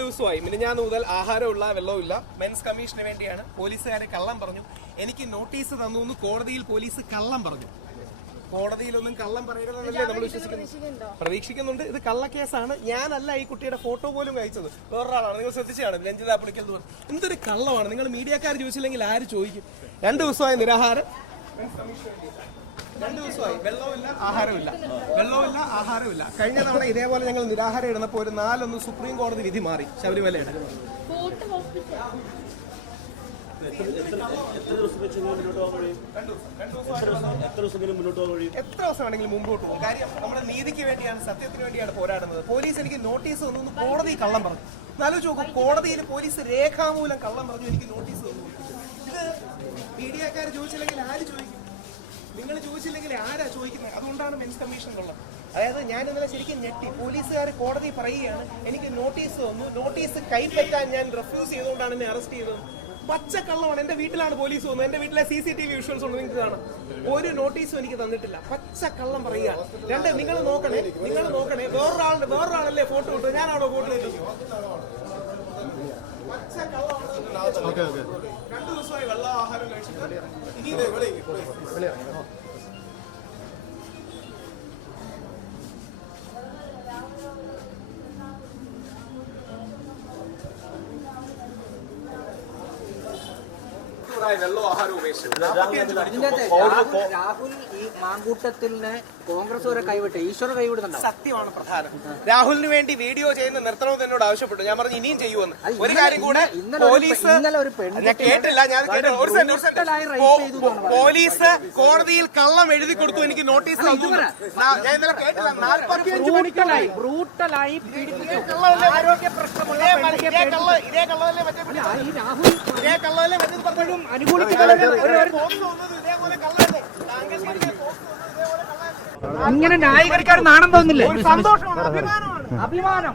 ദിവസമായി. മിനിഞ്ഞാന്ന് മുതൽ ആഹാരമില്ല വെള്ളമില്ല മെൻസ് കമ്മീഷന് വേണ്ടിയാണ് പോലീസുകാരെ കള്ളം പറഞ്ഞു. എനിക്ക് നോട്ടീസ് തന്നു എന്ന് കോടതിയിൽ പോലീസ് കള്ളം പറഞ്ഞു. കോടതിയിലൊന്നും കള്ളം പറയരുതെന്നല്ലേ നമ്മൾ വിശ്വസിക്കുന്നു പ്രതീക്ഷിക്കുന്നുണ്ട്? ഇത് കള്ളക്കേസാണ്. ഞാനല്ല ഈ കുട്ടിയുടെ ഫോട്ടോ പോലും അയച്ചത് വേറൊരാളാണ്. നിങ്ങൾ ശ്രദ്ധിച്ചാണ്. രഞ്ജിത പുളിക്കൽ. എന്തൊരു കള്ളമാണ്? നിങ്ങൾ മീഡിയക്കാർ ചോദിച്ചില്ലെങ്കിൽ ആര് ചോദിക്കും? രണ്ടു ദിവസമായ നിരാഹാരം. രണ്ട് ദിവസമായി. വെള്ളമില്ല ആഹാരമില്ല വെള്ളവുമില്ല ആഹാരമില്ല കഴിഞ്ഞ തവണ ഇതേപോലെ ഞങ്ങൾ നിരാഹാരം ഇടുന്നപ്പോൾ ഒരു നാലൊന്ന് സുപ്രീം കോടതി വിധി മാറി. ശബരിമലയുടെ എത്ര ദിവസം വേണമെങ്കിലും മുമ്പോട്ട് പോകും? കാര്യം നമ്മുടെ നീതിക്ക് വേണ്ടിയാണ് സത്യത്തിന് വേണ്ടിയാണ് പോരാടുന്നത്. പോലീസ് എനിക്ക് നോട്ടീസ് തന്നു കോടതി കള്ളം പറഞ്ഞു. എന്നാലോചിച്ച് നോക്കൂ കോടതിയിൽ പോലീസ് രേഖാമൂലം കള്ളം പറഞ്ഞു എനിക്ക് നോട്ടീസ് തന്നു. ഇത് മീഡിയക്കാർ ചോദിച്ചില്ലെങ്കിൽ ആര് ചോദിക്കും? നിങ്ങൾ ചോദിച്ചില്ലെങ്കിൽ ആരാ ചോദിക്കുന്നത്? അതുകൊണ്ടാണ് മെൻസ് കമ്മീഷൻ കള്ളം. അതായത് ഞാൻ ഇന്നലെ ശരിക്കും ഞെട്ടി. പോലീസുകാർ കോടതി പറയുകയാണ് എനിക്ക് നോട്ടീസ് തന്നു. നോട്ടീസ് കൈപ്പറ്റാൻ ഞാൻ റെഫ്യൂസ് ചെയ്തുകൊണ്ടാണ് എന്നെ അറസ്റ്റ് ചെയ്തത്. പച്ചക്കള്ളമാണ്. എന്റെ വീട്ടിലാണ് പോലീസ് വന്നത്. എന്റെ വീട്ടിലെ C C T V visuals ഉണ്ട്. നിങ്ങൾക്ക് കാണാം. ഒരു നോട്ടീസും എനിക്ക് തന്നിട്ടില്ല. പച്ച പച്ചക്കള്ളം പറയുക. രണ്ട് നിങ്ങൾ നോക്കണേ. നിങ്ങൾ നോക്കണേ. വേറൊരാളുടെ വേറൊരാളല്ലേ ഫോട്ടോ ഇട്ടു ഞാനാണോ ഫോട്ടോ ഇട്ടത്? പച്ചക്കള്ളമാണ്. രണ്ടു ദിവസമായി വെള്ളം ആഹാരം കഴിച്ചിട്ട് ഇനി വെള്ളവും ആഹാരവും ഉപേക്ഷിച്ചു രാഹുൽ രാഹുൽ ഈ മാങ്കൂട്ടത്തിനെ കോൺഗ്രസ് വരെ കൈവിട്ട് ഈശ്വര കൈവിടുന്നുണ്ടോ? സത്യമാണ് പ്രധാനം. രാഹുലിന് വേണ്ടി വീഡിയോ ചെയ്യുന്ന നിർത്തണമെന്ന് എന്നോട് ആവശ്യപ്പെട്ടു. ഞാൻ പറഞ്ഞു ഇനിയും ചെയ്യുമെന്ന്. ഒരു കാര്യം കൂടെ പോലീസ് ഞാൻ കേട്ടില്ല ഞാൻ പോലീസ് കോടതിയിൽ കള്ളം എഴുതി കൊടുത്തു എനിക്ക് നോട്ടീസ് ഞാൻ ഇന്നലെ കേട്ടില്ല നാൽപ്പത്തിയഞ്ച് ബ്രൂട്ടലായി? ആരോഗ്യ പ്രശ്നമുള്ള ഇതേ ഇതേ കള്ള- ഇതേ കള്ളമല്ലേ മറ്റേ അല്ല, ഈ രാഹുൽ ഇങ്ങനെ ന്യായീകരിക്കാൻ നാണം തോന്നില്ലേ? സന്തോഷം സന്തോഷമാണ് അഭിമാനമാണ്. അഭിമാനം.